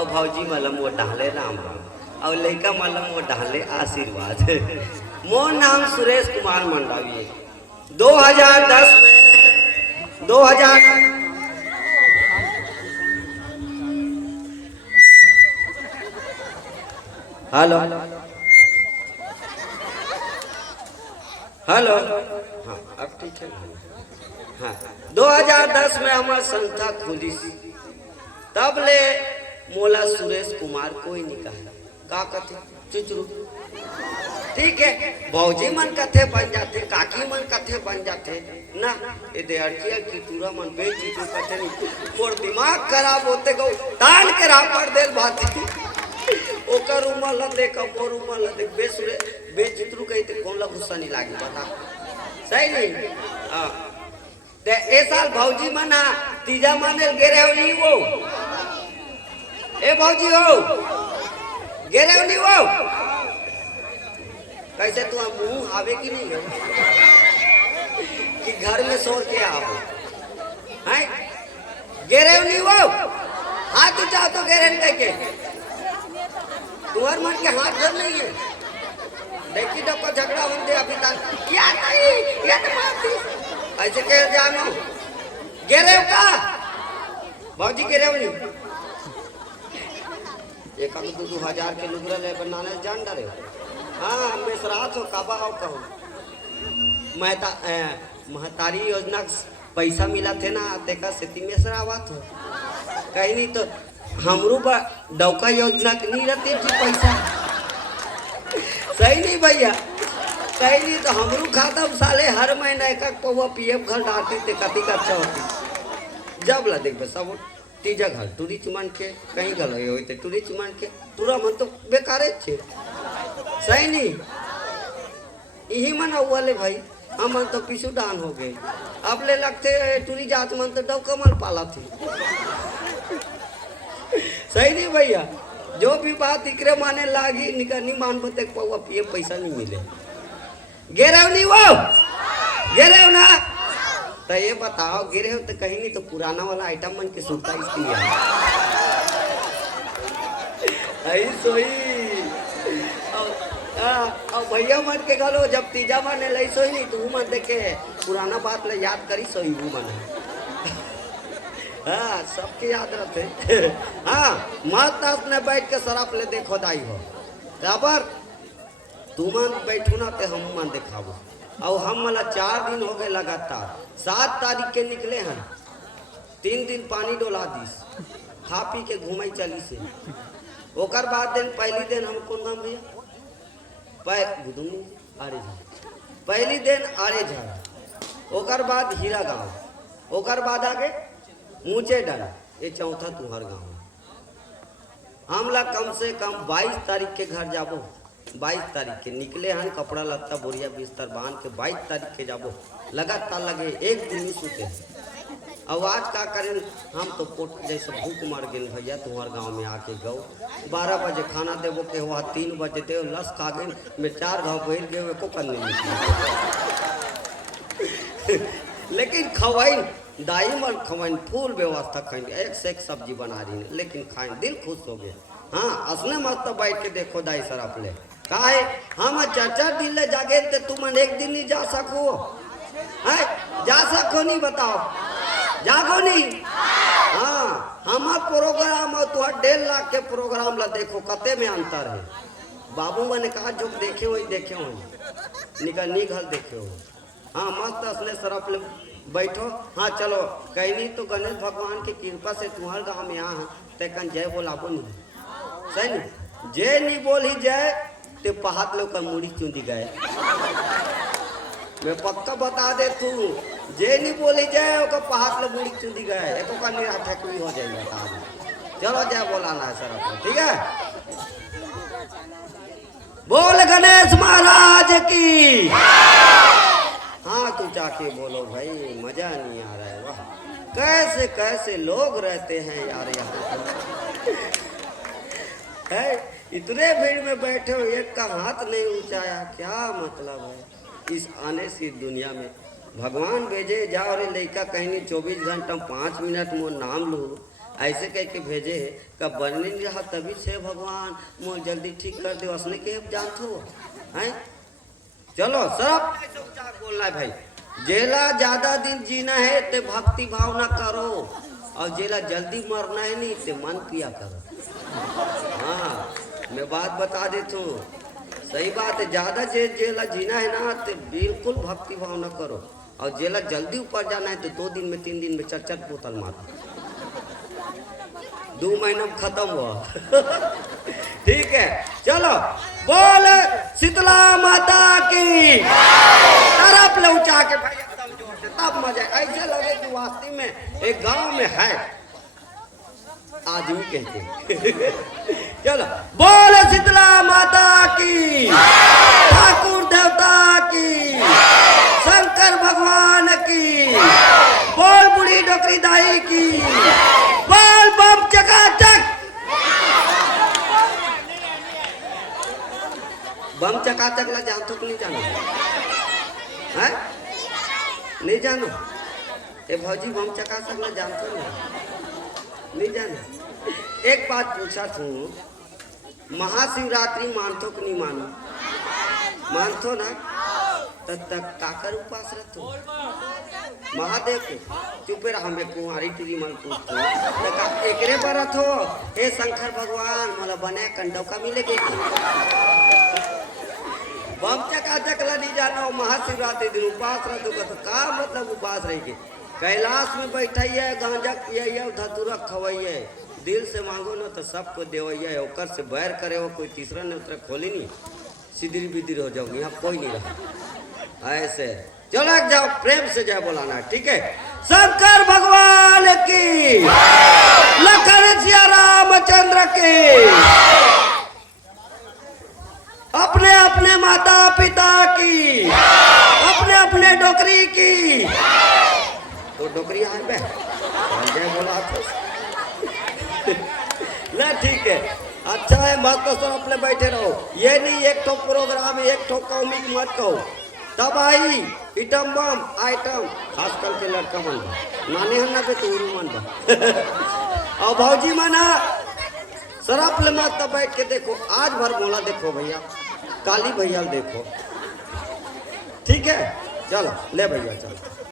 और भौजी मलम वो डाले राम राम और लड़का मलम वो डाले आशीर्वाद। मोर नाम सुरेश कुमार मंडावी। 2010 में 2000 हेलो हेलो हाँ अब ठीक है। हाँ 2010 में हमार संस्था खुली तब ले मोला सुरेश कुमार कोई नहीं कहा का कथे चुचरू ठीक है। भौजी मन कथे बन जाते काकी मन कथे बन जाते ना ये देहड़किया की पूरा मन बेचीचू कथे नहीं और दिमाग खराब होते गो तान के राह पर देल भाती ओकर उमर ल देख और उमर ल देख बेसुरे बेचित्रू कहते कौन ला गुस्सा नहीं लागी बता सही नहीं। हाँ ते ए साल भौजी मना तीजा माने गेरे हो नहीं वो ए भौजी हो गेरे हो नहीं वो कैसे तू मुंह आवे की नहीं हो कि घर में सोर के आओ हैं गेरे हो नहीं वो हाँ तू चाहो तो गेरे नहीं के तुम्हार मन के हाथ घर नहीं है देखी तो को झगड़ा होते अभी तक या नहीं या तो मारती ऐसे कह जानो गेरे हो का भौजी गेरे हो नहीं एक हम 2000 के लुगरा ले बनाने जान डरे हाँ मैं सरात हो काबा हो कहो महतारी योजना पैसा मिला थे ना देखा सेती में सरावत हो कहीं नहीं तो हमरू डौका योजना की नहीं रहती थी पैसा सही नहीं भैया सही नहीं तो हमरू खाता साले हर महीना एक पौवा पीएफ घर डालती थे कति का अच्छा होती जब ला देख सब तीजा घर टूरी चुमान के कहीं गल होते टूरी चुमान के पूरा मन तो बेकार छे सही नहीं यही मन हुआ ले भाई हम मन तो पीछू डान हो गए अब ले लगते टूरी जात मन तो डौका मन पाला थी सही नहीं भैया जो भी बात इकरे माने लागी निका नहीं मान बते पौवा पिए पैसा नहीं मिले गेरे नहीं वो गेरे ना तो ये बताओ गिरे हो तो कहीं नहीं तो पुराना वाला आइटम मन के सूता इसकी है सोई और भैया मन के गलो जब तीजा माने लई सोई नहीं तो मन देखे पुराना बात ले याद करी सोई वो मन हाँ सबके याद रहते हाँ मत ने बैठ के शराब ले देखो दाई हो बराबर तू मन बैठू ना ते हम मन दिखाबो और हम मला 4 दिन हो गए लगातार 7 तारीख के निकले हैं 3 दिन पानी डोला दीस खा पी के घूमई चली से ओकर बाद दिन पहली दिन हम कौन गाँव भैया पहली दिन आरे झा ओकर बाद हीरा गाँव ओकर बाद आगे मुँचे डर ये चौथा तुहर गाँव हम ला कम से कम 22 तारीख के घर जाबो 22 तारीख के निकले हैं कपड़ा लत्ता बोरिया बिस्तर बांध के 22 तारीख के जाबो लगातार लगे एक दिन में सूते अब आज का करें हम तो पोट जैसे भूख मार गए भैया तुम्हारे गांव में आके गौ 12 बजे खाना देवो के हुआ 3 बजे दे लस खा गए मैं 4 घाव बैठ गए को करने लेकिन खवाई दाई मर खवाई फूल व्यवस्था खाएंगे एक से एक सब्जी बना रही है लेकिन खाएं दिल खुश हो गए। हाँ असने मस्त बैठ के देखो दाई सर अपने काहे हम 4 दिन ले जागे ते तुम एक दिन नहीं जा सको है जा सको नहीं बताओ जागो नहीं। हाँ हम प्रोग्राम तो 1.5 लाख के प्रोग्राम ला देखो कते में अंतर है बाबू मैंने कहा जो देखे वही देखे हो निकल निकल देखे हो। हाँ मस्त असने सर अपने बैठो। हाँ चलो कहीं नहीं तो गणेश भगवान की कृपा से तुम्हारे गाँव में यहाँ तेकन जय बोलाबो नहीं सही नहीं जय नहीं बोली जय ते पहाड़ लोग का मुड़ी चूंदी गए मैं पक्का बता दे तू जे नहीं बोली जाए ओका पहाड़ लोग मुड़ी चूंदी गए एको का निरा ठेकुई हो जाएगा। चलो जय बोलाना है सर आपको ठीक है बोल गणेश महाराज की। हाँ तू जाके बोलो भाई मजा नहीं आ रहा है वाह कैसे कैसे लोग रहते हैं यार यहाँ है इतने भीड़ में बैठे हो एक का हाथ नहीं ऊंचाया क्या मतलब है इस आने से दुनिया में भगवान भेजे जाओ रे लड़का कहीं 24 घंटा 5 मिनट में नाम लू ऐसे कह के भेजे कब बनने नहीं रहा तभी से भगवान मोर जल्दी ठीक कर दे उसने के जानत हो हैं। चलो सब बोलना है भाई, जेला ज्यादा दिन जीना है तो भक्ति भावना करो, और जेला जल्दी मरना है नहीं तो मन पिया करो। हाँ मैं बात बता देता हूँ, सही बात है। ज्यादा जेला जीना है ना तो बिल्कुल भक्ति भावना करो, और जेला जल्दी ऊपर जाना है तो 2 दिन में 3 दिन में 4 बोतल मारो, 2 महीना में खत्म हुआ। ठीक है चलो बोल शीतला माता की तरफ ले उठा के भाई एकदम जोर से, तब मजा ऐसे लगे कि वास्तव में एक गांव में है आदमी कहते हैं। चलो बोल शीतला माता की, ठाकुर देवता की, शंकर भगवान की, बोल बुढ़ी डोकरी दाई की, बोल बम चकाचक। बम चकाचक ला जानते कि नहीं जानो है? नहीं जानो ए भौजी बम चकाचक ला जानते नहीं जानो। एक बात पूछा तू, महाशिवरात्रि मानतो कि नहीं मानो? मानतो ना तक काकर उपास रखो महादेव को चुपे रहा। हमें कुंवारी टीरी मन पूछतो एकरे बरत हो हे शंकर भगवान मला बने कंडव का मिले के बम चकाचक ला नहीं जाना। महाशिवरात्रि दिन उपास रखो का मतलब उपास रही के कैलाश में बैठाइए, गांजा पिए, धतूरा खवाइए, दिल से मांगो ना तो सबको देवैया, ओकर से बैर करे हो कोई तीसरा नेत्र खोली नहीं, सिदिर बिदिर हो जाओगे, यहाँ कोई नहीं रहा। ऐसे चलो जाओ प्रेम से जय बोलाना है, ठीक है। शंकर भगवान की, लखन सिया रामचंद्र की, अपने अपने माता पिता की, अपने अपने डोकरी की। तो डोकरी है बे जय बोला तो ना, ठीक है अच्छा है। मत तो सब अपने बैठे रहो, ये नहीं एक ठो प्रोग्राम एक ठो कॉमिक मत कहो, तब आई इटम बम आइटम खास करके लड़का मन बा नाने हन्ना पे तू मन बा और भौजी मना सरप ले मत तब बैठ के देखो, आज भर बोला देखो भैया, काली भैया देखो, ठीक है। चलो ले भैया चलो।